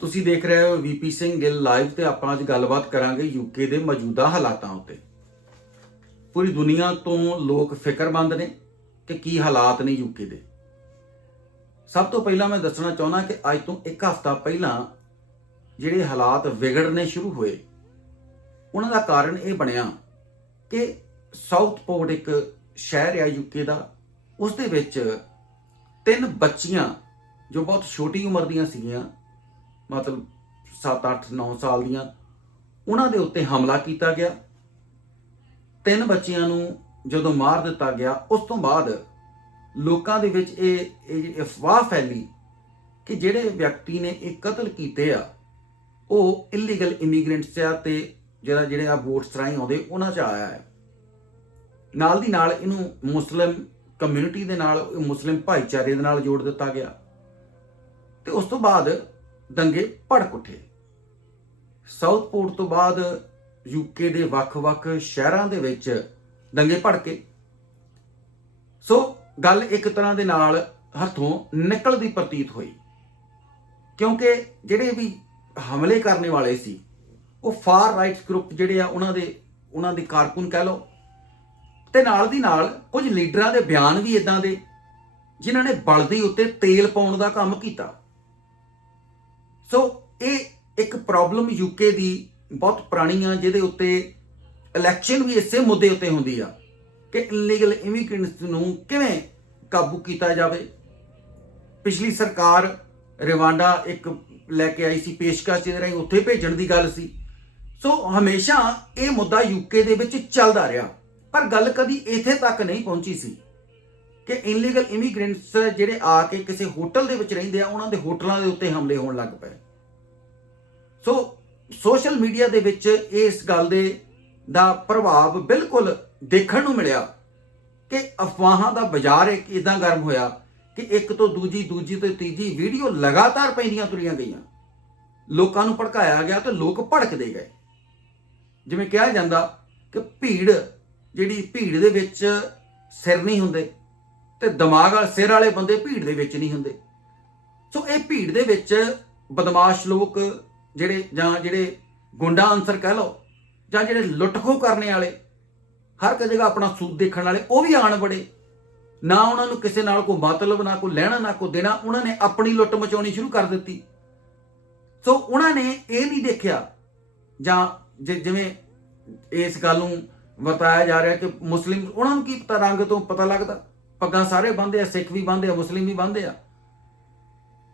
ਤੁਸੀਂ ਦੇਖ ਰਹੇ ਹੋ ਵੀਪੀ ਸਿੰਘ ਗਿੱਲ ਲਾਈਵ ਤੇ ਆਪਾਂ ਅੱਜ ਗੱਲਬਾਤ ਕਰਾਂਗੇ ਯੂਕੇ ਦੇ ਮੌਜੂਦਾ ਹਾਲਾਤਾਂ ਉੱਤੇ। ਪੂਰੀ ਦੁਨੀਆ ਤੋਂ ਲੋਕ ਫਿਕਰਮੰਦ ਨੇ ਕਿ ਕੀ ਹਾਲਾਤ ਨੇ ਯੂਕੇ ਦੇ। ਸਭ ਤੋਂ ਪਹਿਲਾਂ ਮੈਂ ਦੱਸਣਾ ਚਾਹੁੰਦਾ ਕਿ ਅੱਜ ਤੋਂ ਇੱਕ ਹਫ਼ਤਾ ਪਹਿਲਾਂ ਜਿਹੜੇ ਹਾਲਾਤ ਵਿਗੜਨੇ ਸ਼ੁਰੂ ਹੋਏ, ਉਹਨਾਂ ਦਾ ਕਾਰਨ ਇਹ ਬਣਿਆ ਕਿ ਸਾਊਥਪੋਰਟ ਇੱਕ ਸ਼ਹਿਰ ਹੈ ਯੂਕੇ ਦਾ, ਉਸ ਦੇ ਵਿੱਚ ਤਿੰਨ ਬੱਚੀਆਂ ਜੋ ਬਹੁਤ ਛੋਟੀ ਉਮਰ ਦੀਆਂ ਸੀਗੀਆਂ ਮਤਲਬ 7 8 9 ਸਾਲ ਦੀਆਂ, ਉਹਨਾਂ ਦੇ ਉੱਤੇ ਹਮਲਾ ਕੀਤਾ ਗਿਆ। ਤਿੰਨ ਬੱਚਿਆਂ ਨੂੰ ਜਦੋਂ ਮਾਰ ਦਿੱਤਾ ਗਿਆ, ਉਸ ਤੋਂ ਬਾਅਦ ਲੋਕਾਂ ਦੇ ਵਿੱਚ ਇਹ ਇਹ ਜਿਹੜੀ ਅਫਵਾਹ ਫੈਲੀ ਕਿ ਜਿਹੜੇ ਵਿਅਕਤੀ ਨੇ ਇਹ ਕਤਲ ਕੀਤੇ ਆ, ਉਹ ਇਲੀਗਲ ਇਮੀਗ੍ਰੈਂਟਸ ਆ ਤੇ ਜਿਹੜਾ, ਜਿਹੜੇ ਆ ਵੋਟਸ ਰਾਹੀਂ ਆਉਂਦੇ, ਉਹਨਾਂ 'ਚ ਆਇਆ ਹੈ। ਨਾਲ ਦੀ ਨਾਲ ਇਹਨੂੰ ਮੁਸਲਿਮ ਕਮਿਊਨਿਟੀ ਦੇ ਨਾਲ, ਮੁਸਲਿਮ ਭਾਈਚਾਰੇ ਦੇ ਨਾਲ ਜੋੜ ਦਿੱਤਾ ਗਿਆ। ਤੇ ਉਸ ਤੋਂ ਬਾਅਦ ਦੰਗੇ ਭੜਕ ਉੱਠੇ। ਸਾਊਥਪੋਰਟ ਤੋਂ ਬਾਅਦ ਯੂਕੇ ਦੇ ਵੱਖ-ਵੱਖ ਸ਼ਹਿਰਾਂ ਦੇ ਵਿੱਚ ਦੰਗੇ ਭੜਕੇ। ਸੋ ਗੱਲ ਇੱਕ ਤਰ੍ਹਾਂ ਦੇ ਨਾਲ ਹੱਥੋਂ ਨਿਕਲਦੀ ਪ੍ਰਤੀਤ ਹੋਈ। ਕਿਉਂਕਿ ਜਿਹੜੇ ਵੀ ਹਮਲੇ ਕਰਨ ਵਾਲੇ ਸੀ, ਉਹ ਫਾਰ ਰਾਈਟਸ ਗਰੁੱਪ ਜਿਹੜੇ ਆ, ਉਹਨਾਂ ਦੇ ਉਹਨਾਂ ਦੇ ਕਾਰਕੁਨ ਕਹਿ ਲਓ। ਤੇ ਨਾਲ ਦੀ ਨਾਲ ਕੁਝ ਲੀਡਰਾਂ ਦੇ ਬਿਆਨ ਵੀ ਇਦਾਂ ਦੇ, ਜਿਨ੍ਹਾਂ ਨੇ ਬਲਦੀ ਉੱਤੇ ਤੇਲ ਪਾਉਣ ਦਾ ਕੰਮ ਕੀਤਾ। ਸੋ ਇਹ ਇੱਕ ਪ੍ਰੋਬਲਮ ਯੂਕੇ ਦੀ ਬਹੁਤ ਪੁਰਾਣੀ ਆ, ਜਿਹਦੇ ਉੱਤੇ ਇਲੈਕਸ਼ਨ ਵੀ ਇਸੇ ਮੁੱਦੇ ਉੱਤੇ ਹੁੰਦੀ ਆ ਕਿ ਇਲੀਗਲ ਇਮੀਗ੍ਰੈਂਟਸ ਨੂੰ ਕਿਵੇਂ ਕਾਬੂ ਕੀਤਾ ਜਾਵੇ। ਪਿਛਲੀ ਸਰਕਾਰ ਰਵਾਂਡਾ ਇੱਕ ਲੈ ਕੇ ਆਈ ਸੀ, ਪੇਸ਼ਕਸ਼ ਜਿਹਦੇ ਰਾਹੀਂ ਉੱਥੇ ਭੇਜਣ ਦੀ ਗੱਲ ਸੀ। ਸੋ ਹਮੇਸ਼ਾ ਇਹ ਮੁੱਦਾ ਯੂਕੇ ਦੇ ਵਿੱਚ ਚੱਲਦਾ ਰਿਹਾ, ਪਰ ਗੱਲ ਕਦੀ ਇੱਥੇ ਤੱਕ ਨਹੀਂ ਪਹੁੰਚੀ ਸੀ। ਕਿ ਇਨਲੀਗਲ ਇਮੀਗ੍ਰੈਂਟਸ ਜਿਹੜੇ ਆ ਕੇ ਕਿਸੇ ਹੋਟਲ ਦੇ ਵਿੱਚ ਰਹਿੰਦੇ ਆ, ਉਹਨਾਂ ਦੇ ਹੋਟਲਾਂ ਦੇ ਉੱਤੇ ਹਮਲੇ ਹੋਣ ਲੱਗ ਪਏ। ਸੋ ਸੋਸ਼ਲ ਮੀਡੀਆ ਦੇ ਵਿੱਚ ਇਸ ਗੱਲ ਦੇ ਦਾ ਪ੍ਰਭਾਵ ਬਿਲਕੁਲ ਦੇਖਣ ਨੂੰ ਮਿਲਿਆ ਕਿ ਅਫਵਾਹਾਂ ਦਾ ਬਾਜ਼ਾਰ ਇੱਕ ਇਦਾਂ ਗਰਮ ਹੋਇਆ ਕਿ ਇੱਕ ਤੋਂ ਦੂਜੀ ਦੂਜੀ ਤੋਂ ਤੀਜੀ ਵੀਡੀਓ ਲਗਾਤਾਰ ਪੈਂਦੀਆਂ ਤੁਰੀਆਂ ਗਈਆਂ। ਲੋਕਾਂ ਨੂੰ ਭੜਕਾਇਆ ਗਿਆ ਤੇ ਲੋਕ ਭੜਕਦੇ ਗਏ। ਜਿਵੇਂ ਕਿਹਾ ਜਾਂਦਾ ਕਿ ਭੀੜ, ਜਿਹੜੀ ਭੀੜ ਦੇ ਵਿੱਚ ਸਿਰ ਨਹੀਂ ਹੁੰਦੇ ਤੇ ਦਿਮਾਗ ਵਾਲੇ ਸਿਰ ਵਾਲੇ ਬੰਦੇ ਭੀੜ ਦੇ ਵਿੱਚ ਨਹੀਂ ਹੁੰਦੇ। ਸੋ ਇਹ ਭੀੜ ਦੇ ਵਿੱਚ ਬਦਮਾਸ਼ ਲੋਕ ਜਿਹੜੇ ਜਾਂ ਜਿਹੜੇ ਗੁੰਡਾ ਅੰਸਰ ਕਹਿ ਲਓ, ਜਾਂ ਜਿਹੜੇ ਲੁੱਟਖੋ ਕਰਨੇ ਵਾਲੇ, ਹਰ ਇੱਕ ਜਗ੍ਹਾ ਆਪਣਾ ਸੂਤ ਦੇਖਣ ਵਾਲੇ, ਉਹ ਵੀ ਆਣ ਬੜੇ ਨਾ ਉਹਨਾਂ ਨੂੰ ਕਿਸੇ ਨਾਲ ਕੋਈ ਮਤਲਬ, ਨਾ ਕੋਈ ਲੈਣਾ, ਨਾ ਕੋਈ ਦੇਣਾ, ਉਹਨਾਂ ਨੇ ਆਪਣੀ ਲੁੱਟ ਮਚਾਉਣੀ ਸ਼ੁਰੂ ਕਰ ਦਿੱਤੀ। ਸੋ ਉਹਨਾਂ ਨੇ ਇਹ ਨਹੀਂ ਦੇਖਿਆ, ਜਾਂ ਜਿ- ਜਿਵੇਂ ਇਸ ਗੱਲ ਨੂੰ ਵਰਤਾਇਆ ਜਾ ਰਿਹਾ ਕਿ ਮੁਸਲਿਮ ਉਹਨਾਂ ਨੂੰ ਕੀ ਪਤਾ, ਰੰਗ ਤੋਂ ਪਤਾ ਲੱਗਦਾ। ਪੱਗਾਂ ਸਾਰੇ ਬੰਨ੍ਹਦੇ ਆ, ਸਿੱਖ ਵੀ ਬੰਨ੍ਹਦੇ ਆ, ਮੁਸਲਿਮ ਵੀ ਬੰਨ੍ਹਦੇ ਆ।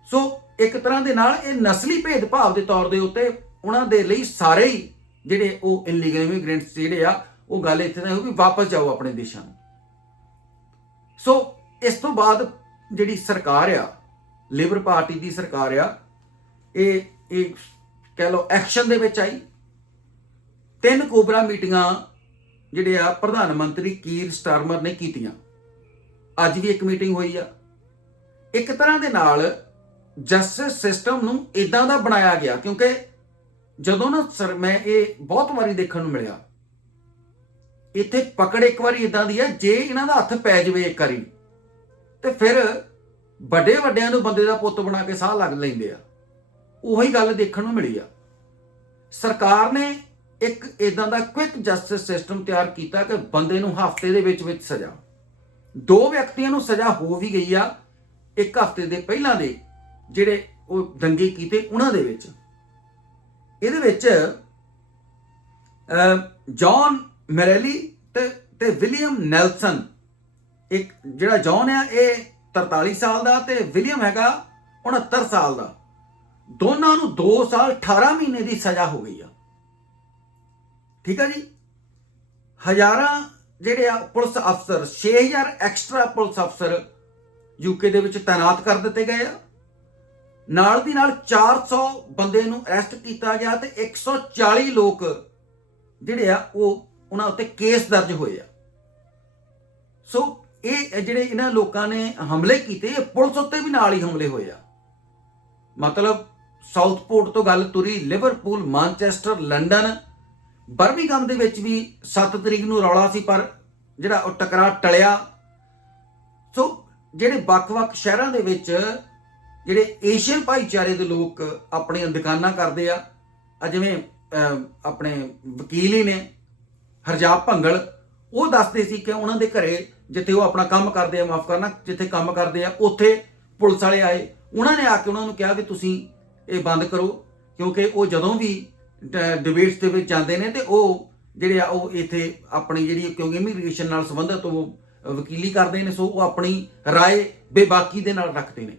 ਸੋ ਇੱਕ ਤਰ੍ਹਾਂ ਦੇ ਨਾਲ ਇਹ ਨਸਲੀ ਭੇਦਭਾਵ ਦੇ ਤੌਰ ਦੇ ਉੱਤੇ ਉਹਨਾਂ ਦੇ ਲਈ ਸਾਰੇ ਹੀ ਜਿਹੜੇ ਉਹ ਇਲੀਗਲ ਇਮੀਗ੍ਰੈਂਟਸ ਜਿਹੜੇ ਆ, ਉਹ ਗੱਲ ਇੱਥੇ ਤਾਂ ਇਹ ਵੀ ਵਾਪਸ ਜਾਓ ਆਪਣੇ ਦੇਸ਼ਾਂ ਨੂੰ। ਸੋ ਇਸ ਤੋਂ ਬਾਅਦ ਜਿਹੜੀ ਸਰਕਾਰ ਆ ਲੇਬਰ ਪਾਰਟੀ ਦੀ ਸਰਕਾਰ ਆ, ਇਹ ਇਹ ਕਹਿ ਲਓ ਐਕਸ਼ਨ ਦੇ ਵਿੱਚ ਆਈ। ਤਿੰਨ ਕੋਬਰਾ ਮੀਟਿੰਗਾਂ ਜਿਹੜੇ ਆ, ਪ੍ਰਧਾਨ ਮੰਤਰੀ ਕੀਰ ਸਟਾਰਮਰ ਨੇ ਕੀਤੀਆਂ। ਅੱਜ ਵੀ ਇੱਕ ਮੀਟਿੰਗ ਹੋਈ ਆ। ਇੱਕ ਤਰ੍ਹਾਂ ਦੇ ਨਾਲ ਜਸਟਿਸ ਸਿਸਟਮ ਨੂੰ ਇਦਾਂ ਦਾ ਬਣਾਇਆ ਗਿਆ, ਕਿਉਂਕਿ ਜਦੋਂ ਨਾ ਸਰ, ਮੈਂ ਇਹ ਬਹੁਤ ਵਾਰੀ ਦੇਖਣ ਨੂੰ ਮਿਲਿਆ। ਇੱਥੇ ਪਕੜ ਇੱਕ ਵਾਰੀ ਇਦਾਂ ਦੀ ਹੈ ਜੇ ਇਹਨਾਂ ਦਾ ਹੱਥ ਪੈ ਜਾਵੇ ਇੱਕ ਵਾਰੀ, ਤੇ ਫਿਰ ਵੱਡੇ ਵੱਡਿਆਂ ਨੂੰ ਬੰਦੇ ਦਾ ਪੁੱਤ ਬਣਾ ਕੇ ਸਾਹ ਲੱਗ ਲੈਂਦੇ ਆ। ਉਹੀ ਗੱਲ ਦੇਖਣ ਨੂੰ ਮਿਲੀ ਆ। ਸਰਕਾਰ ਨੇ ਇੱਕ ਇਦਾਂ ਦਾ ਕੁਇਕ ਜਸਟਿਸ ਸਿਸਟਮ ਤਿਆਰ ਕੀਤਾ ਕਿ ਬੰਦੇ ਨੂੰ ਹਫ਼ਤੇ ਦੇ ਵਿੱਚ ਵਿੱਚ ਸਜ਼ਾ। ਦੋ ਵਿਅਕਤੀਆਂ ਨੂੰ ਸਜ਼ਾ ਹੋ ਵੀ ਗਈ ਆ ਇੱਕ ਹਫ਼ਤੇ ਦੇ ਪਹਿਲਾਂ ਦੇ ਜਿਹੜੇ ਉਹ ਦੰਗੇ ਕੀਤੇ ਉਹਨਾਂ ਦੇ ਵਿੱਚ। ਇਹਦੇ ਵਿੱਚ ਅਹ, ਜੌਨ ਮੈਰੇਲੀ ਤੇ ਤੇ ਵਿਲੀਅਮ ਨੈਲਸਨ। ਇੱਕ ਜਿਹੜਾ ਜੌਨ ਆ ਇਹ 43 ਸਾਲ ਦਾ ਤੇ ਵਿਲੀਅਮ ਹੈਗਾ 69 ਸਾਲ ਦਾ। ਦੋਨਾਂ ਨੂੰ 2 ਸਾਲ 18 ਮਹੀਨੇ ਦੀ ਸਜ਼ਾ ਹੋ ਗਈ ਆ। ਠੀਕ ਆ ਜੀ? ਹਜ਼ਾਰਾਂ ਜਿਹੜੇ ਆ ਪੁਲਿਸ ਅਫਸਰ 6000 ਐਕਸਟਰਾ ਪੁਲਿਸ ਅਫਸਰ ਯੂਕੇ ਦੇ ਵਿੱਚ ਤਾਇਨਾਤ ਕਰ ਦਿੱਤੇ ਗਏ ਆ। ਨਾਲ ਦੀ ਨਾਲ 400 ਬੰਦੇ ਨੂੰ ਅਰੈਸਟ ਕੀਤਾ ਗਿਆ ਤੇ 140 ਲੋਕ ਜਿਹੜੇ ਆ, ਉਹ ਉਹਨਾਂ ਉੱਤੇ ਕੇਸ ਦਰਜ ਹੋਏ ਆ। ਸੋ ਇਹ ਜਿਹੜੇ ਇਹਨਾਂ ਲੋਕਾਂ ਨੇ ਹਮਲੇ ਕੀਤੇ, ਇਹ ਪੁਲਿਸ ਉੱਤੇ ਵੀ ਨਾਲ ਹੀ ਹਮਲੇ ਹੋਏ ਆ। ਮਤਲਬ, ਸਾਊਥਪੋਰਟ ਤੋਂ ਗੱਲ ਤੁਰੀ ਲਿਵਰਪੂਲ ਮਾਨਚੈਸਟਰ ਲੰਡਨ ਬਰਮਿੰਗਮ ਦੇ ਵਿੱਚ ਵੀ 7 ਤਰੀਕ ਨੂੰ ਰੌਲਾ ਸੀ, ਪਰ ਜਿਹੜਾ ਉਹ ਟਕਰਾਅ ਟਲਿਆ। ਸੋ ਜਿਹੜੇ ਵੱਖ-ਵੱਖ ਸ਼ਹਿਰਾਂ ਦੇ ਵਿੱਚ ਜਿਹੜੇ ਏਸ਼ੀਅਨ ਭਾਈਚਾਰੇ ਦੇ ਲੋਕ ਆਪਣੀਆਂ ਦੁਕਾਨਾਂ ਕਰਦੇ ਆ ਆ ਜਿਵੇਂ ਆਪਣੇ ਵਕੀਲ ਹੀ ਨੇ, ਹਰਜਾਬ ਭੰਗਲ, ਉਹ ਦੱਸਦੇ ਸੀ ਕਿ ਉਹਨਾਂ ਦੇ ਘਰੇ ਜਿੱਥੇ ਉਹ ਆਪਣਾ ਕੰਮ ਕਰਦੇ ਆ, ਮਾਫ ਕਰਨਾ, ਜਿੱਥੇ ਕੰਮ ਕਰਦੇ ਆ, ਉੱਥੇ ਪੁਲਿਸ ਵਾਲੇ ਆਏ। ਉਹਨਾਂ ਨੇ ਆ ਕੇ ਉਹਨਾਂ ਨੂੰ ਕਿਹਾ ਵੀ ਤੁਸੀਂ ਇਹ ਬੰਦ ਕਰੋ, ਕਿਉਂਕਿ ਉਹ ਜਦੋਂ ਵੀ ਡਿਬੇਟਸ ਦੇ ਵਿੱਚ ਜਾਂਦੇ ਨੇ ਤੇ ਉਹ ਜਿਹੜੇ ਆ ਉਹ ਇੱਥੇ ਆਪਣੀ ਜਿਹੜੀ ਕਿਉਂਕਿ ਇਮੀਗ੍ਰੇਸ਼ਨ ਨਾਲ ਸੰਬੰਧਿਤ ਉਹ ਵਕੀਲੀ ਕਰਦੇ ਨੇ ਸੋ ਉਹ ਆਪਣੀ رائے ਬੇਬਾਕੀ ਦੇ ਨਾਲ ਰੱਖਦੇ ਨੇ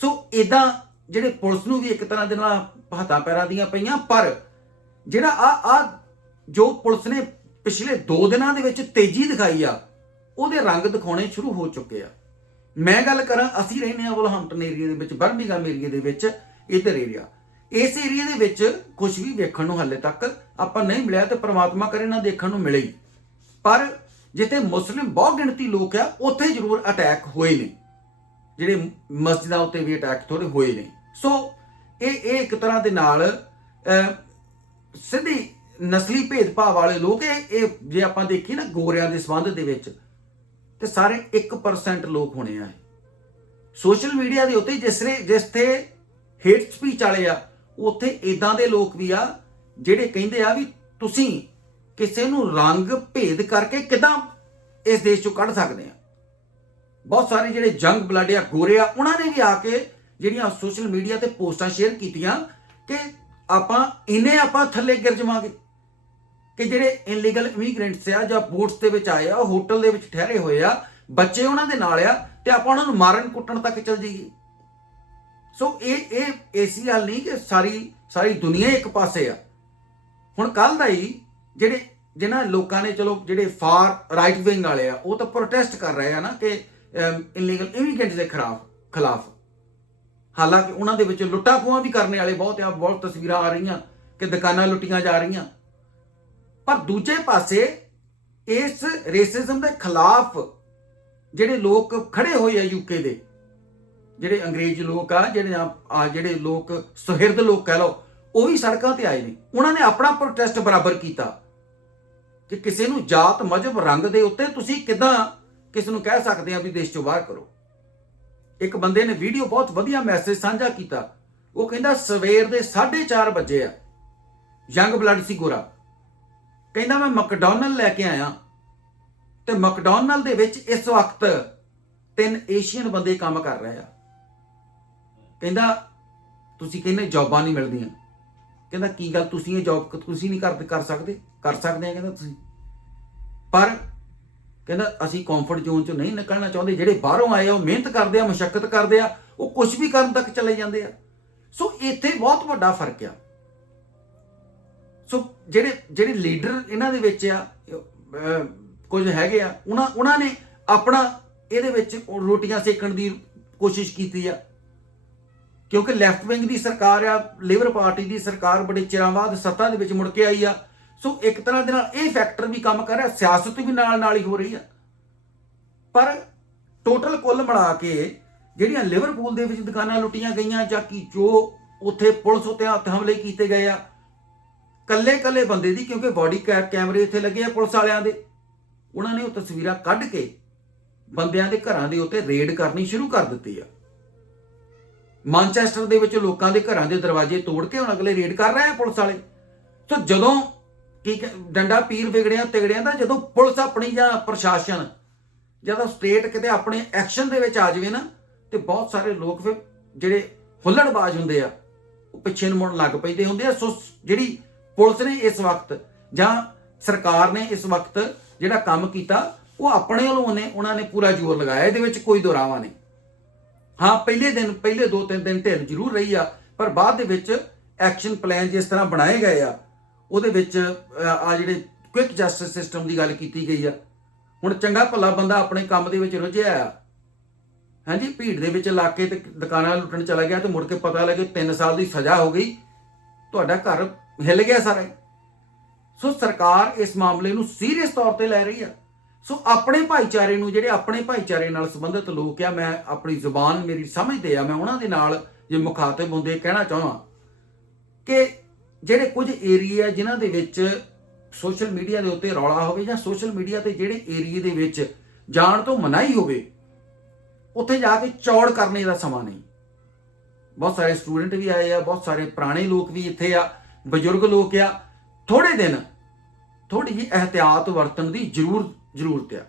ਸੋ ਇਦਾਂ ਜਿਹੜੇ ਪੁਲਿਸ ਨੂੰ ਵੀ ਇੱਕ ਤਰ੍ਹਾਂ ਦੇ ਨਾਲ ਹੱਥਾਂ ਪੈਰਾਂ ਦੀਆਂ ਪਈਆਂ ਪਰ ਜਿਹੜਾ ਆ ਆ ਜੋ ਪੁਲਿਸ ਨੇ ਪਿਛਲੇ 2 ਦਿਨਾਂ ਦੇ ਵਿੱਚ ਤੇਜ਼ੀ ਦਿਖਾਈ ਆ ਉਹਦੇ ਰੰਗ ਦਿਖਾਉਣੇ ਸ਼ੁਰੂ ਹੋ ਚੁੱਕੇ ਆ ਮੈਂ ਗੱਲ ਕਰਾਂ ਅਸੀਂ ਰਹਿੰਦੇ ਆ ਵਲਹੰਪਟਨ ਏਰੀਆ ਦੇ ਵਿੱਚ ਬਰਮਿੰਗਮ ਏਰੀਆ ਦੇ ਵਿੱਚ ਇਧਰ ਏਰੀਆ ਇਸ ਏਰੀਆ ਦੇ ਵਿੱਚ ਕੁਝ ਵੀ ਵੇਖਣ ਨੂੰ ਹਾਲੇ ਤੱਕ ਆਪਾਂ ਨਹੀਂ ਮਿਲਿਆ ਤੇ ਪ੍ਰਮਾਤਮਾ ਕਰੇ ਨਾ ਦੇਖਣ ਨੂੰ ਮਿਲੇ ਹੀ। ਪਰ ਜਿੱਥੇ ਮੁਸਲਿਮ ਬਹੁ ਗਿਣਤੀ ਲੋਕ ਆ, ਉੱਥੇ ਜ਼ਰੂਰ ਅਟੈਕ ਹੋਏ ਨੇ। ਜਿਹੜੇ ਮਸਜਿਦਾਂ ਉੱਤੇ ਵੀ ਅਟੈਕ ਥੋੜੇ ਹੋਏ ਨੇ। ਸੋ ਇਹ ਇਹ ਇੱਕ ਤਰ੍ਹਾਂ ਦੇ ਨਾਲ ਸਿੱਧੀ ਨਸਲੀ ਭੇਦਭਾਵ ਵਾਲੇ ਲੋਕ ਇਹ ਇਹ ਜੇ ਆਪਾਂ ਦੇਖੀਏ ਨਾ ਗੋਰਿਆਂ ਦੇ ਸੰਬੰਧ ਦੇ ਵਿੱਚ, ਤੇ ਸਾਰੇ 1% ਲੋਕ ਹੋਣੇ ਆ ਸੋਸ਼ਲ ਮੀਡੀਆ ਦੇ ਉੱਤੇ ਜਿਸਰੇ ਜਿਸਤੇ ਹੇਟ ਸਪੀਚ ਵਾਲੇ ਆ ਉੱਥੇ ਇਦਾਂ ਦੇ ਲੋਕ ਵੀ ਆ ਜਿਹੜੇ ਕਹਿੰਦੇ ਆ ਵੀ ਤੁਸੀਂ ਕਿਸੇ ਨੂੰ ਰੰਗ ਭੇਦ ਕਰਕੇ ਕਿਦਾਂ ਇਸ ਦੇਸ਼ ਚੋਂ ਕੱਢ ਸਕਦੇ ਆ। ਬਹੁਤ ਸਾਰੇ ਜਿਹੜੇ ਜੰਗ ਬਲੱਡ ਆ, ਗੋਰੇ ਆ, ਉਹਨਾਂ ਨੇ ਵੀ ਆ ਕੇ ਜਿਹੜੀਆਂ ਸੋਸ਼ਲ ਮੀਡੀਆ ਤੇ ਪੋਸਟਾਂ ਸ਼ੇਅਰ ਕੀਤੀਆਂ ਕਿ ਆਪਾਂ ਇਹਨੇ ਆਪਾਂ ਥੱਲੇ ਗਿਰ ਜਾਵਾਂਗੇ ਕਿ ਜਿਹੜੇ ਇਨਲੀਗਲ ਇਮੀਗ੍ਰੈਂਟਸ ਆ ਜਾਂ ਬੋਟਸ ਦੇ ਵਿੱਚ ਆਏ ਆ, ਉਹ ਹੋਟਲ ਦੇ ਵਿੱਚ ਠਹਿਰੇ ਹੋਏ ਆ, ਬੱਚੇ ਉਹਨਾਂ ਦੇ ਨਾਲ ਆ ਤੇ ਆਪਾਂ ਉਹਨਾਂ ਨੂੰ ਮਾਰਨ ਕੁੱਟਣ ਤੱਕ ਚੱਲ ਜਾਈਏ। ਸੋ ਇਹ ਇਹ ਐਸੀ ਗੱਲ ਨਹੀਂ ਕਿ ਸਾਰੀ ਸਾਰੀ ਦੁਨੀਆ ਇੱਕ ਪਾਸੇ ਆ। ਹੁਣ ਕੱਲ ਦਾ ਹੀ ਜਿਹੜੇ, ਜਿਹਨਾਂ ਲੋਕਾਂ ਨੇ ਚਲੋ ਜਿਹੜੇ ਫਾਰ ਰਾਈਟ ਵਿੰਗ ਵਾਲੇ ਆ, ਉਹ ਤਾਂ ਪ੍ਰੋਟੈਸਟ ਕਰ ਰਹੇ ਆ ਨਾ ਕਿ ਇਨਲੀਗਲ ਇਮੀਗ੍ਰੈਂਟ ਦੇ ਖਿਲਾਫ ਖਿਲਾਫ। ਹਾਲਾਂਕਿ ਉਹਨਾਂ ਦੇ ਵਿੱਚ ਲੁੱਟਾਂ ਖੋਹਾਂ ਵੀ ਕਰਨ ਵਾਲੇ ਬਹੁਤ ਆ, ਬਹੁਤ ਤਸਵੀਰਾਂ ਆ ਰਹੀਆਂ, ਕਿ ਦੁਕਾਨਾਂ ਲੁੱਟੀਆਂ ਜਾ ਰਹੀਆਂ। ਪਰ ਦੂਜੇ ਪਾਸੇ ਇਸ ਰੇਸਿਜ਼ਮ ਦੇ ਖਿਲਾਫ ਜਿਹੜੇ ਲੋਕ ਖੜੇ ਹੋਏ ਆ ਯੂਕੇ ਦੇ ਜਿਹੜੇ ਅੰਗਰੇਜ਼ ਲੋਕ ਆ, ਜਿਹੜੇ ਆ ਜਿਹੜੇ ਲੋਕ ਸੁਹਿਰਦ ਲੋਕ ਕਹਿ ਲਓ, ਉਹ ਵੀ ਸੜਕਾਂ ਤੇ ਆਏ ਨੇ। ਉਹਨਾਂ ਨੇ ਆਪਣਾ ਪ੍ਰੋਟੈਸਟ ਬਰਾਬਰ ਕੀਤਾ ਕਿ ਕਿਸੇ ਨੂੰ ਜਾਤ, ਮਜ਼ਹਬ, ਰੰਗ ਦੇ ਉੱਤੇ ਤੁਸੀਂ ਕਿਦਾਂ ਕਿਸ ਨੂੰ ਕਹਿ ਸਕਦੇ ਆ ਵੀ ਦੇਸ਼ ਚੋਂ ਬਾਹਰ ਕਰੋ। ਇੱਕ ਬੰਦੇ ਨੇ ਵੀਡੀਓ ਬਹੁਤ ਵਧੀਆ ਮੈਸੇਜ ਸਾਂਝਾ ਕੀਤਾ। ਉਹ ਕਹਿੰਦਾ, ਸਵੇਰ ਦੇ 4:30 ਵਜੇ ਆ। ਯੰਗ ਬਲੱਡ ਸੀ ਗੋਰਾ। ਕਹਿੰਦਾ, ਮੈਂ ਮੈਕਡੋਨਲ ਲੈ ਕੇ ਆਇਆ। ਤੇ ਮੈਕਡੋਨਲ ਦੇ ਵਿੱਚ ਇਸ ਵਕਤ ਤਿੰਨ ਏਸ਼ੀਅਨ ਬੰਦੇ ਕੰਮ ਕਰ ਰਹੇ ਆ। ਕਹਿੰਦਾ, ਤੁਸੀਂ ਕਹਿੰਦੇ ਜੌਬਾਂ ਨਹੀਂ ਮਿਲਦੀਆਂ। ਕਹਿੰਦਾ, ਕੀ ਗੱਲ ਤੁਸੀਂ ਇਹ ਜੌਬ ਤੁਸੀਂ ਨਹੀਂ ਕਰ ਕਰ ਸਕਦੇ? ਕਰ ਸਕਦੇ ਆ, ਕਹਿੰਦਾ ਤੁਸੀਂ। ਪਰ ਕਹਿੰਦਾ, ਅਸੀਂ ਕੰਫਰਟ ਜ਼ੋਨ ਚੋਂ ਨਹੀਂ ਨਿਕਲਣਾ ਚਾਹੁੰਦੇ। ਜਿਹੜੇ ਬਾਹਰੋਂ ਆਏ ਆ, ਉਹ ਮਿਹਨਤ ਕਰਦੇ ਆ ਮੁਸ਼ਕਲ ਕਰਦੇ ਆ, ਉਹ ਕੁਝ ਵੀ ਕਰਨ ਤੱਕ ਚਲੇ ਜਾਂਦੇ ਆ। ਸੋ ਇੱਥੇ ਬਹੁਤ ਵੱਡਾ ਫ਼ਰਕ ਆ। ਸੋ ਜਿਹੜੇ ਜਿਹੜੇ ਲੀਡਰ ਇਹਨਾਂ ਦੇ ਵਿੱਚ ਆ ਕੁਝ ਹੈਗੇ ਆ, ਉਹਨਾਂ ਉਹਨਾਂ ਨੇ ਆਪਣਾ ਇਹਦੇ ਵਿੱਚ ਰੋਟੀਆਂ ਸੇਕਣ ਦੀ ਕੋਸ਼ਿਸ਼ ਕੀਤੀ ਆ। ਕਿਉਂਕਿ ਲੈਫਟ ਵਿੰਗ ਦੀ ਸਰਕਾਰ ਆ ਲੇਬਰ ਪਾਰਟੀ ਦੀ ਸਰਕਾਰ ਬੜੇ ਚਿਰਾਂ ਬਾਅਦ ਸੱਤਾ ਦੇ ਵਿੱਚ ਮੁੜ ਕੇ ਆਈ ਆ। ਸੋ ਇੱਕ ਤਰ੍ਹਾਂ ਦੇ ਨਾਲ ਇਹ ਫੈਕਟਰ ਵੀ ਕੰਮ ਕਰ ਰਿਹਾ, ਸਿਆਸਤ ਵੀ ਨਾਲ ਨਾਲ ਹੀ ਹੋ ਰਹੀ ਆ। ਪਰ ਟੋਟਲ ਕੁੱਲ ਮਿਲਾ ਕੇ ਜਿਹੜੀਆਂ ਲਿਵਰਪੂਲ ਦੇ ਵਿੱਚ ਦੁਕਾਨਾਂ ਲੁੱਟੀਆਂ ਗਈਆਂ ਜਾਂ ਕਿ ਜੋ ਉੱਥੇ ਪੁਲਿਸ ਉੱਤੇ ਹੱਥ ਹਮਲੇ ਕੀਤੇ ਗਏ ਆ ਕੱਲੇ ਕੱਲੇ ਬੰਦੇ ਦੀ ਕਿਉਂਕਿ ਬਾਡੀ ਕੈਮਰੇ ਇੱਥੇ ਲੱਗੇ ਆ ਪੁਲਿਸ ਵਾਲਿਆਂ ਦੇ, ਉਹਨਾਂ ਨੇ ਉਹ ਤਸਵੀਰਾਂ ਕੱਢ ਕੇ ਬੰਦਿਆਂ ਦੇ ਘਰਾਂ ਦੇ ਉੱਤੇ ਰੇਡ ਕਰਨੀ ਸ਼ੁਰੂ ਕਰ ਦਿੱਤੀ ਆ। ਮਾਂਚੈਸਟਰ ਦੇ ਵਿੱਚ ਲੋਕਾਂ ਦੇ ਘਰਾਂ ਦੇ ਦਰਵਾਜ਼ੇ ਤੋੜ ਕੇ ਹੁਣ ਅਗਲੇ ਰੇਡ ਕਰ ਰਹੇ ਆ ਪੁਲਿਸ ਵਾਲੇ। ਸੋ ਜਦੋਂ ਕੀ ਕ- ਡੰਡਾ ਪੀਰ ਵਿਗੜਿਆ, ਤਿਗੜਿਆ ਦਾ ਜਦੋਂ ਪੁਲਿਸ ਆਪਣੀ ਜਾਂ ਪ੍ਰਸ਼ਾਸਨ ਜਦੋਂ ਸਟੇਟ ਕਿਤੇ ਆਪਣੇ ਐਕਸ਼ਨ ਦੇ ਵਿੱਚ ਆ ਜਾਵੇ ਨਾ, ਤੇ ਬਹੁਤ ਸਾਰੇ ਲੋਕ ਫਿਰ ਜਿਹੜੇ ਹੁੱਲੜਬਾਜ਼ ਹੁੰਦੇ ਆ, ਉਹ ਪਿੱਛੇ ਨੂੰ ਮੁੜਨ ਲੱਗ ਪੈਂਦੇ ਹੁੰਦੇ ਆ। ਸੋ ਜਿਹੜੀ ਪੁਲਿਸ ਨੇ ਇਸ ਵਕਤ ਜਾਂ ਸਰਕਾਰ ਨੇ ਇਸ ਵਕਤ ਜਿਹੜਾ ਕੰਮ ਕੀਤਾ, ਉਹ ਆਪਣੇ ਵੱਲੋਂ ਨੇ ਉਹਨਾਂ ਨੇ ਪੂਰਾ ਜ਼ੋਰ ਲਗਾਇਆ। ਇਹਦੇ ਵਿੱਚ ਕੋਈ ਦੁਰਾਵਾ ਨਹੀਂ। ਹਾਂ, ਪਹਿਲੇ ਦਿਨ, ਪਹਿਲੇ ਦੋ ਤਿੰਨ ਦਿਨ ਢਿੱਲ ਜ਼ਰੂਰ ਰਹੀ ਆ, ਪਰ ਬਾਅਦ ਦੇ ਵਿੱਚ ਐਕਸ਼ਨ ਪਲਾਨ ਜਿਸ ਤਰ੍ਹਾਂ ਬਣਾਏ ਗਏ ਆ, ਉਹਦੇ ਵਿੱਚ ਆ ਜਿਹੜੇ ਕੁਇਕ ਜਸਟਿਸ ਸਿਸਟਮ ਦੀ ਗੱਲ ਕੀਤੀ ਗਈ ਆ। ਹੁਣ ਚੰਗਾ ਭਲਾ ਬੰਦਾ ਆਪਣੇ ਕੰਮ ਦੇ ਵਿੱਚ ਰੁੱਝਿਆ ਆ। ਹਾਂਜੀ, ਭੀੜ ਦੇ ਵਿੱਚ ਲਾ ਕੇ ਤੇ ਦੁਕਾਨਾਂ ਲੁੱਟਣ ਚਲਾ ਗਿਆ ਤੇ ਮੁੜ ਕੇ ਪਤਾ ਲੱਗੇ 3 ਸਾਲ ਦੀ ਸਜ਼ਾ ਹੋ ਗਈ। ਤੁਹਾਡਾ ਘਰ ਹਿੱਲ ਗਿਆ ਸਾਰਾ ਸੋ ਸਰਕਾਰ ਇਸ ਮਾਮਲੇ ਨੂੰ ਸੀਰੀਅਸ ਤੌਰ ਤੇ ਲੈ ਰਹੀ ਆ। ਸੋ ਆਪਣੇ ਭਾਈਚਾਰੇ ਨੂੰ, ਜਿਹੜੇ ਆਪਣੇ ਭਾਈਚਾਰੇ ਨਾਲ ਸੰਬੰਧਿਤ ਲੋਕ ਆ, ਮੈਂ ਆਪਣੀ ਜ਼ੁਬਾਨ ਮੇਰੀ ਸਮਝਦੇ ਆ, ਮੈਂ ਉਹਨਾਂ ਦੇ ਨਾਲ ਜੇ ਮੁਖਾਤਬ ਹੁੰਦੇ ਕਹਿਣਾ ਚਾਹਾਂ ਕਿ ਜਿਹੜੇ ਕੁਝ ਏਰੀਆ ਜਿਨ੍ਹਾਂ ਦੇ ਵਿੱਚ ਸੋਸ਼ਲ ਮੀਡੀਆ ਦੇ ਉੱਤੇ ਰੌਲਾ ਹੋਵੇ ਜਾਂ ਸੋਸ਼ਲ ਮੀਡੀਆ ਤੇ ਜਿਹੜੇ ਏਰੀਏ ਦੇ ਵਿੱਚ ਜਾਣ ਤੋਂ ਮਨਾਹੀ ਹੋਵੇ, ਉੱਥੇ ਜਾ ਕੇ ਚੌੜ ਕਰਨੇ ਦਾ ਸਮਾਂ ਨਹੀਂ। ਬਹੁਤ ਸਾਰੇ ਸਟੂਡੈਂਟ ਵੀ ਆਏ ਆ, ਬਹੁਤ ਸਾਰੇ ਪੁਰਾਣੇ ਲੋਕ ਵੀ ਇੱਥੇ ਆ, ਬਜ਼ੁਰਗ ਲੋਕ ਆ ਥੋੜੇ ਦਿਨ ਥੋੜੀ ਜਿਹੀ ਅਹਤਿਆਤ ਵਰਤਣ ਦੀ ਜ਼ਰੂਰ ਜ਼ਰੂਰਤ ਆ।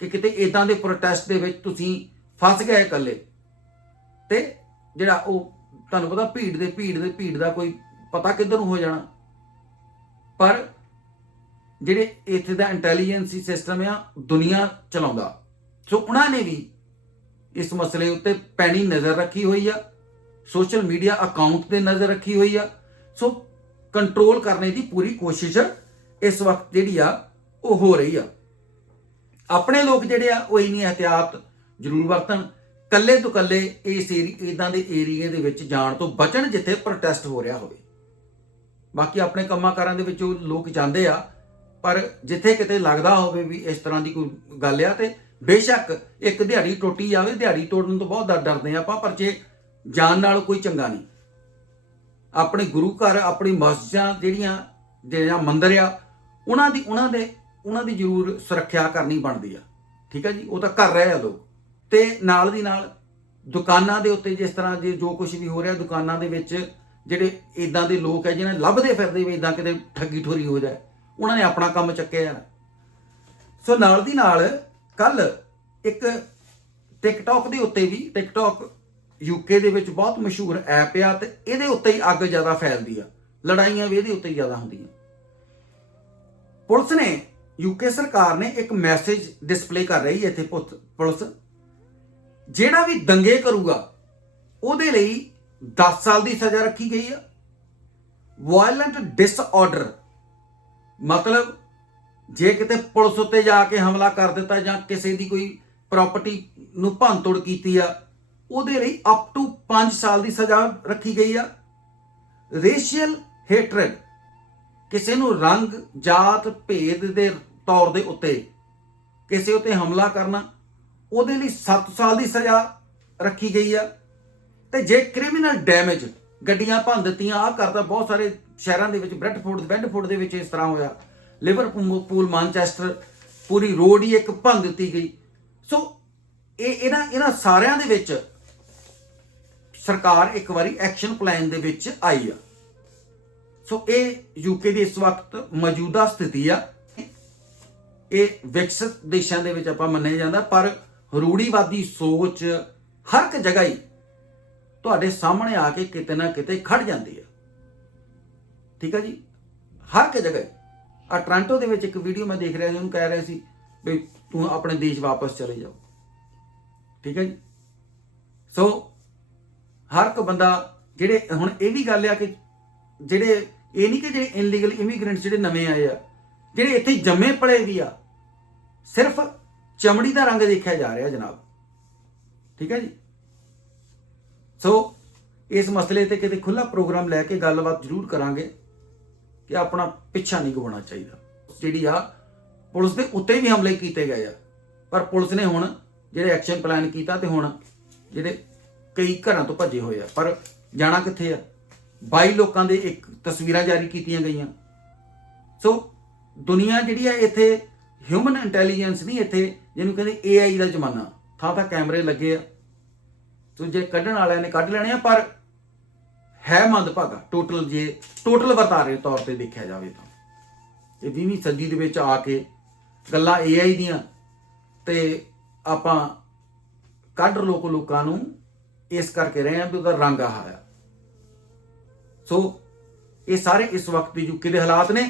ਕਿ ਕਿਤੇ ਇਦਾਂ ਦੇ ਪ੍ਰੋਟੈਸਟ ਦੇ ਵਿੱਚ ਤੁਸੀਂ ਫਸ ਗਏ ਇਕੱਲੇ। ਤੇ ਜਿਹੜਾ ਉਹ ਤੁਹਾਨੂੰ ਪਤਾ ਭੀੜ ਦੇ ਭੀੜ ਦੇ ਭੀੜ ਦਾ ਕੋਈ ਪਤਾ ਕਿੱਧਰ ਨੂੰ ਹੋ ਜਾਣਾ। ਪਰ ਜਿਹੜੇ ਇੱਥੇ ਦਾ ਇੰਟੈਲੀਜੈਂਸੀ ਸਿਸਟਮ ਆ, ਦੁਨੀਆ ਚਲਾਉਂਦਾ। ਸੋ ਉਹਨਾਂ ਨੇ ਵੀ ਇਸ ਮਸਲੇ ਉੱਤੇ ਪੈਣੀ ਨਜ਼ਰ ਰੱਖੀ ਹੋਈ ਆ। ਸੋਸ਼ਲ ਮੀਡੀਆ ਅਕਾਊਂਟ ਤੇ ਨਜ਼ਰ ਰੱਖੀ ਹੋਈ ਆ। ਸੋ ਕੰਟਰੋਲ ਕਰਨੇ ਦੀ ਪੂਰੀ ਕੋਸ਼ਿਸ਼ ਇਸ ਵਕਤ ਜਿਹੜੀ ਆ ਉਹ ਹੋ ਰਹੀ ਆ। ਆਪਣੇ ਲੋਕ ਜਿਹੜੇ ਆ, ਉਹ ਇੰਨੀ ਇhtiyਾਤ ਜ਼ਰੂਰ ਵਰਤਣ। ਕੱਲੇ ਤੋਂ ਕੱਲੇ ਇਸ ਏਰੀ ਇਦਾਂ ਦੇ ਏਰੀਏ ਦੇ ਵਿੱਚ ਜਾਣ ਤੋਂ ਬਚਣ ਜਿੱਥੇ ਪ੍ਰੋਟੈਸਟ ਹੋ ਰਿਹਾ ਹੋਵੇ। ਬਾਕੀ ਆਪਣੇ ਕੰਮਾਂ ਕਾਰਾਂ ਦੇ ਵਿੱਚ ਉਹ ਲੋਕ ਜਾਂਦੇ ਆ, ਪਰ ਜਿੱਥੇ ਕਿਤੇ ਲੱਗਦਾ ਹੋਵੇ ਵੀ ਇਸ ਤਰ੍ਹਾਂ ਦੀ ਕੋਈ ਗੱਲ ਆ, ਤੇ ਬੇਸ਼ੱਕ ਇੱਕ ਦਿਹਾੜੀ ਟੁੱਟੀ ਜਾਵੇ, ਦਿਹਾੜੀ ਤੋੜਨ ਤੋਂ ਬਹੁਤ ਡਰਦੇ ਆ ਆਪਾਂ, ਪਰ ਜੇ ਜਾਨ ਨਾਲ ਕੋਈ ਚੰਗਾ ਨਹੀਂ। ਆਪਣੇ ਗੁਰੂ ਘਰ, ਆਪਣੀ ਮਸਜਿਦਾਂ ਜਿਹੜੀਆਂ ਜਿਹੜੀਆਂ ਮੰਦਿਰ ਆ, ਉਹਨਾਂ ਦੀ, ਉਹਨਾਂ ਦੇ ਉਹਨਾਂ ਦੀ ਜ਼ਰੂਰ ਸੁਰੱਖਿਆ ਕਰਨੀ ਬਣਦੀ ਆ। ਠੀਕ ਆ ਜੀ? ਉਹ ਤਾਂ ਕਰ ਰਹੇ ਆ ਲੋਕ। ਤੇ ਨਾਲ ਦੀ ਨਾਲ ਦੁਕਾਨਾਂ ਦੇ ਉੱਤੇ ਜਿਸ ਤਰ੍ਹਾਂ ਜੇ ਜੋ ਕੁਝ ਵੀ ਹੋ ਰਿਹਾ, ਦੁਕਾਨਾਂ ਦੇ ਵਿੱਚ ਜਿਹੜੇ ਇਦਾਂ ਦੇ ਲੋਕ ਹੈ ਜਿਹਨਾਂ ਲੱਭਦੇ ਫਿਰਦੇ ਵੀ ਇਦਾਂ ਕਿਤੇ ਠੱਗੀ ਠੋਰੀ ਹੋ ਜਾਏ, ਉਹਨਾਂ ਨੇ ਆਪਣਾ ਕੰਮ ਚੱਕਿਆ ਸੋ ਨਾਲ ਦੀ ਨਾਲ ਕੱਲ ਇੱਕ ਟਿਕਟੌਕ ਦੇ ਉੱਤੇ ਵੀ ਟਿਕਟੌਕ ਯੂਕੇ ਦੇ ਵਿੱਚ ਬਹੁਤ ਮਸ਼ਹੂਰ ਐਪ ਆ ਤੇ ਇਹਦੇ ਉੱਤੇ ਹੀ ਅੱਗ ਜ਼ਿਆਦਾ ਫੈਲਦੀ ਆ। ਲੜਾਈਆਂ ਵੀ ਇਹਦੇ ਉੱਤੇ ਹੀ ਜ਼ਿਆਦਾ ਹੁੰਦੀਆਂ। ਪੁਲਿਸ ਨੇ ਯੂਕੇ ਸਰਕਾਰ ਨੇ ਇੱਕ ਮੈਸੇਜ ਡਿਸਪਲੇ ਕਰ ਰਹੀ ਹੈ ਇੱਥੇ ਪੁੱਤ- ਪੁਲਿਸ। ਜਿਹੜਾ ਵੀ ਦੰਗੇ ਕਰੂਗਾ, ਉਹਦੇ ਲਈ 10 ਸਾਲ ਦੀ ਸਜ਼ਾ ਰੱਖੀ ਗਈ ਆ। ਵਾਇਲੈਂਟ ਡਿਸਆਰਡਰ ਮਤਲਬ ਜੇ ਕਿਤੇ ਪੁਲਿਸ ਉੱਤੇ ਜਾ ਕੇ ਹਮਲਾ ਕਰ ਦਿੱਤਾ ਜਾਂ ਕਿਸੇ ਦੀ ਕੋਈ ਪ੍ਰਾਪਰਟੀ ਨੂੰ ਭੰਨਤੋੜ ਕੀਤੀ ਆ, ਉਹਦੇ ਲਈ ਅਪ ਟੂ 5 ਸਾਲ ਦੀ ਸਜ਼ਾ ਰੱਖੀ ਗਈ ਆ। ਰੇਸ਼ੀਅਲ ਹੇਟਰਡ ਕਿਸੇ ਨੂੰ ਰੰਗ, ਜਾਤ, ਭੇਦ ਦੇ ਤੌਰ ਦੇ ਉੱਤੇ ਕਿਸੇ ਉੱਤੇ ਹਮਲਾ ਕਰਨਾ, ਉਹਦੇ ਲਈ 7 ਸਾਲ ਦੀ ਸਜ਼ਾ ਰੱਖੀ ਗਈ ਆ। ਤੇ ਜੇ ਕ੍ਰਿਮੀਨਲ ਡੈਮੇਜ ਗੱਡੀਆਂ ਭੰਨ ਦਿੱਤੀਆਂ ਆ ਕਰਦਾ ਬਹੁਤ ਸਾਰੇ ਸ਼ਹਿਰਾਂ ਦੇ ਵਿੱਚ ਬ੍ਰੈਡਫੋਰਡ ਬੈਂਡਫੋਰਡ ਦੇ ਵਿੱਚ ਇਸ ਤਰ੍ਹਾਂ ਹੋਇਆ। ਲਿਵਰਪੂਲ ਮਾਨਚੈਸਟਰ, ਪੂਰੀ ਰੋਡ ਹੀ ਇੱਕ ਭੰਨ ਦਿੱਤੀ ਗਈ। ਸੋ, ਇਹ ਇਹਨਾਂ ਇਹਨਾਂ ਸਾਰਿਆਂ ਦੇ ਵਿੱਚ ਸਰਕਾਰ ਇੱਕ ਵਾਰੀ ਐਕਸ਼ਨ ਪਲਾਨ ਦੇ ਵਿੱਚ ਆਈ ਆ। ਸੋ ਇਹ ਯੂਕੇ ਦੀ ਇਸ ਵਕਤ ਮੌਜੂਦਾ ਸਥਿਤੀ ਆ। ਇਹ ਵਿਕਸਿਤ ਦੇਸ਼ਾਂ ਦੇ ਵਿੱਚ ਆਪਾਂ ਮੰਨਿਆ ਜਾਂਦਾ, ਪਰ ਰੂੜੀਵਾਦੀ ਸੋਚ ਹਰ ਇੱਕ ਜਗ੍ਹਾ ਹੀ ਤੁਹਾਡੇ ਸਾਹਮਣੇ ਆ ਕੇ ਕਿਤੇ ਨਾ ਕਿਤੇ ਖੜ ਜਾਂਦੀ ਆ। ਠੀਕ ਹੈ ਜੀ? ਹਰ ਇੱਕ ਜਗ੍ਹਾ ਆ ਟ੍ਰਾਂਟੋ ਦੇ ਵਿੱਚ ਇੱਕ ਵੀਡੀਓ ਮੈਂ ਦੇਖ ਰਿਹਾ ਸੀ ਉਹਨੂੰ ਕਹਿ ਰਿਹਾ ਸੀ ਵੀ ਤੂੰ ਆਪਣੇ ਦੇਸ਼ ਵਾਪਸ ਚਲੇ ਜਾਓ। ਠੀਕ ਹੈ ਜੀ? ਸੋ ਹਰ ਇੱਕ ਬੰਦਾ ਜਿਹੜੇ ਹੁਣ ਇਹ ਵੀ ਗੱਲ ਆ ਕਿ ਜਿਹੜੇ, ਇਹ ਨਹੀਂ ਕਿ ਜਿਹੜੇ ਇਨਲੀਗਲ ਇਮੀਗ੍ਰੈਂਟਸ ਜਿਹੜੇ ਨਵੇਂ ਆਏ ਆ, ਜਿਹੜੇ ਇੱਥੇ ਜੰਮੇ ਪਲੇ ਵੀ ਆ, ਸਿਰਫ ਚਮੜੀ ਦਾ ਰੰਗ ਦੇਖਿਆ ਜਾ ਰਿਹਾ ਜਨਾਬ। ਠੀਕ ਹੈ ਜੀ? ਸੋ ਇਸ ਮਸਲੇ ਤੇ ਕਿਤੇ ਖੁੱਲਾ ਪ੍ਰੋਗਰਾਮ ਲੈ ਕੇ ਗੱਲਬਾਤ ਜ਼ਰੂਰ ਕਰਾਂਗੇ ਕਿ ਆਪਣਾ ਪਿੱਛਾ ਨਹੀਂ ਗਵਾਉਣਾ ਚਾਹੀਦਾ। ਜਿਹੜੀ ਆ, ਪੁਲਿਸ ਦੇ ਉੱਤੇ ਵੀ ਹਮਲੇ ਕੀਤੇ ਗਏ ਆ। ਪਰ ਪੁਲਿਸ ਨੇ ਹੁਣ ਜਿਹੜੇ ਐਕਸ਼ਨ ਪਲਾਨ ਕੀਤਾ ਤੇ ਹੁਣ ਜਿਹੜੇ ਕਈ ਘਰਾਂ ਤੋਂ ਭੱਜੇ ਹੋਏ ਆ। ਪਰ ਜਾਣਾ ਕਿੱਥੇ ਆ? 22 ਲੋਕਾਂ ਦੇ ਇੱਕ ਤਸਵੀਰਾਂ ਜਾਰੀ ਕੀਤੀਆਂ ਗਈਆਂ। ਸੋ ਦੁਨੀਆ ਜਿਹੜੀ ਹੈ ਇੱਥੇ ਹਿਊਮਨ ਇੰਟੈਲੀਜੈਂਸ ਨਹੀਂ, ਇੱਥੇ ਜਿਹਨੂੰ ਕਹਿੰਦੇ AI ਦਾ ਜ਼ਮਾਨਾ। ਥਾਂ ਥਾਂ ਕੈਮਰੇ ਲੱਗੇ ਆ। ਸੋ ਜੇ ਕੱਢਣ ਵਾਲਿਆਂ ਨੇ ਕੱਢ ਲੈਣੇ ਆ, ਪਰ ਹੈ ਮੰਦਭਾਗਾ ਟੋਟਲ ਜੇ ਟੋਟਲ ਵਰਤਾਰੇ ਤੌਰ ਤੇ ਦੇਖਿਆ ਜਾਵੇ ਤਾਂ। ਇਹ 20ਵੀਂ ਸਦੀ ਦੇ ਵਿੱਚ ਆ ਕੇ ਗੱਲਾਂ AI ਦੀਆਂ, ਤੇ ਆਪਾਂ ਕੱਢ ਲੋਕ ਲੋਕਾਂ ਨੂੰ ਇਸ ਕਰਕੇ ਰਹੇ ਆ ਵੀ ਉਹਦਾ ਰੰਗ ਆਹ ਸੋ ਇਹ ਸਾਰੇ ਇਸ ਵਕਤ ਦੇ ਯੂਕੇ ਦੇ ਹਾਲਾਤ ਨੇ